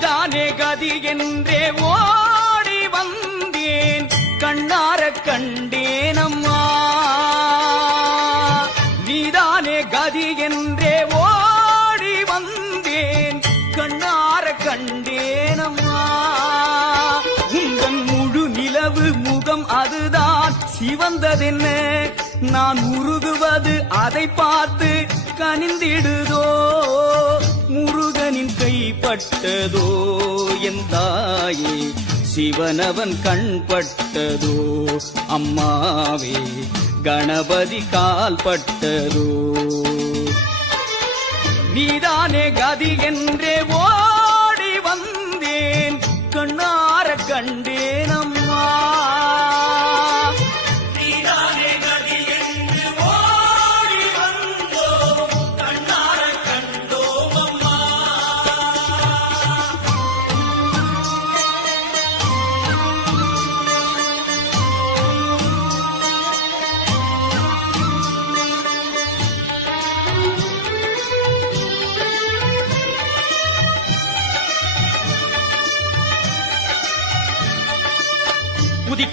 நீதானே கதி என்றே ஓடி வந்தேன். கண்ணார கண்டேன் அம்மா நீதானே கதி என்றே ஓடி வந்தேன். கண்ணார கண்டேன் அம்மா உங்கள் முழு நிலவு முகம் அதுதான். சிவந்ததென்ன? நான் உருகுவது அதை பார்த்து கனிந்திடுதோ? முருகனின் கைப்பட்டதோ என் தாயே சிவனவன் கண்பட்டதோ அம்மாவே கணபதி கால்பட்டதோ நீதானே கதி என்றே ஓ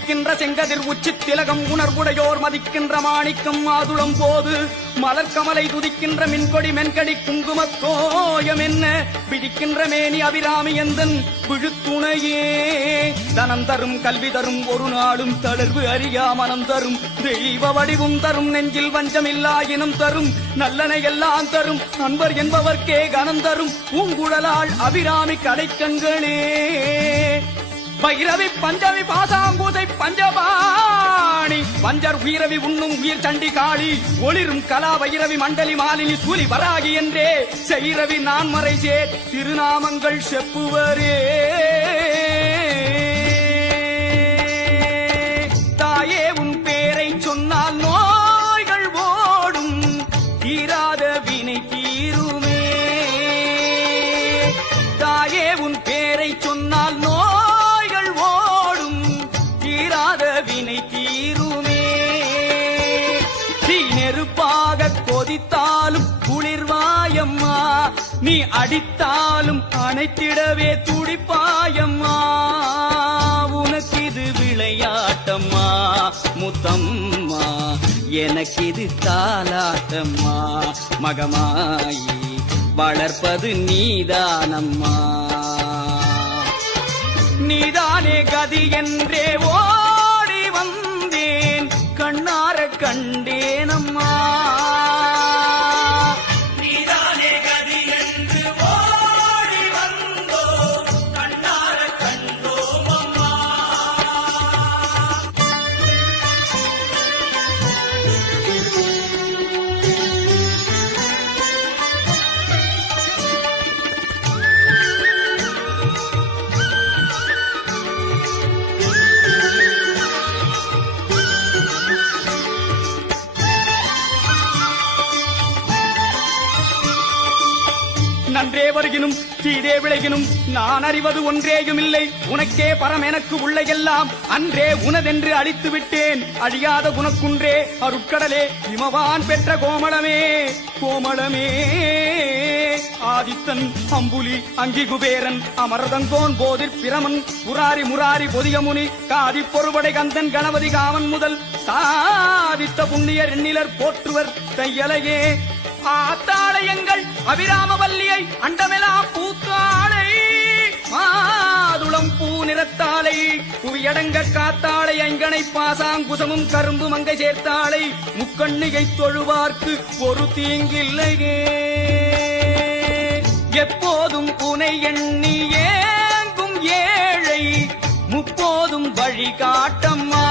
உதிக்கின்ற செங்கதிர் உச்சி திலகம் உணர்வுடையோர் மதிக்கின்ற மாணிக்கம் மாதுளம் போது. மலர்கமலை துதிக்கின்ற மின்கொடி மென்கடி குங்குமத்தோயம் என்ன? பிடிக்கின்ற மேனி அபிராமி எந்தன் விழுத்துணையே? தனம் தரும் கல்வி தரும் ஒரு நாளும் தளர்வு அறியா மனம் தரும். தெய்வ வடிவும் தரும் நெஞ்சில் வஞ்சமில்லா இனம் தரும். நல்லனை எல்லாம் தரும். அன்பர் என்பவர்க்கே கனம் தரும். பூங்குழலாள் அபிராமி கடைக்கண்களே. பைரவி பஞ்சமி பாசாங்கூசை பஞ்சபாணி. பஞ்சர் உயிரவி உண்ணும் உயிர் சண்டி காளி. ஒளிரும் கலா வைரவி மண்டலி மாலினி சூலி வராகி என்றே. செய்ரவி நான் மறை சேர் திருநாமங்கள் செப்புவரே. தாயே உன் பேரை சொன்னால் நோய்கள் ஓடும். தீராத வினை தீருமே. தாயே உன் பேரை சொன்ன நீ அடித்தாலும் அணைத்திடவே துடிப்பாயம்மா. உனக்கு இது விளையாட்டம்மா முத்தம்மா. எனக்கு இது தாலாட்டம்மா மகமாயி வளர்ப்பது நீதானம்மா. நீதானே கதி என்றே ஓடி வந்தேன். கண்ணார கண்டேனம்மா. வருகினும் தீதே விளைகினும் நான் அறிவது ஒன்றேயும் இல்லை உனக்கே பரம் எனக்கு உள்ள எல்லாம் அன்றே உனதென்று அழித்து விட்டேன் அழியாத குணக்குன்றே அருட்கடலே இமவான் பெற்ற கோமளமே. கோமளமே. ஆதித்தன் அம்புலி அங்கி குபேரன் அமரதங்கோன் போதிற் பிரமன் புராரி முராரி பொதியமுனி காதி பொறுபடை கந்தன் கணபதி காமன் முதல். சாதித்த புண்ணியர் எண்ணிலர் போற்றுவர் தையலையே. ஆத்தாளையங்கள் அபிராமவல்லியை அண்டமெலா பூத்தாளை மாதுளம் பூ நிறத்தாளை புவியடங்க காத்தாளை அங்கனை பாசாங்குசமும் கரும்பு மங்கை சேர்த்தாளை முக்கண்ணிகை தொழுவார்க்கு ஒரு தீங்கில்லையே. எப்போதும் புனை எண்ணி ஏங்கும் ஏழை முப்போதும் வழி காட்டம்மா.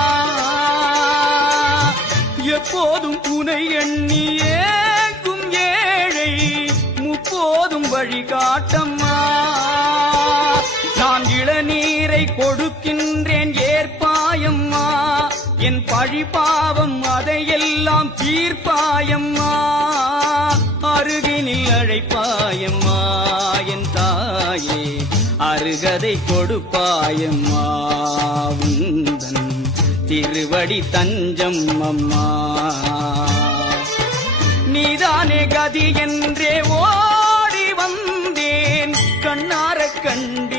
எப்போதும் புனை எண்ணி ஏங்கும் காட்டும் வழி காட்டம்மா நான் இளநீரை கொடுக்கின்றேன் ஏற்பாயம்மா. என் பழிபாவம் அதையெல்லாம் தீர்ப்பாயம்மா. அருகினில் அழைப்பாயம்மா என் தாயே. அருகதை கொடுப்பாயம்மா உந்தன் திருவடி தஞ்சம் அம்மா நீதானே கதி என்றே ஓ கண்டே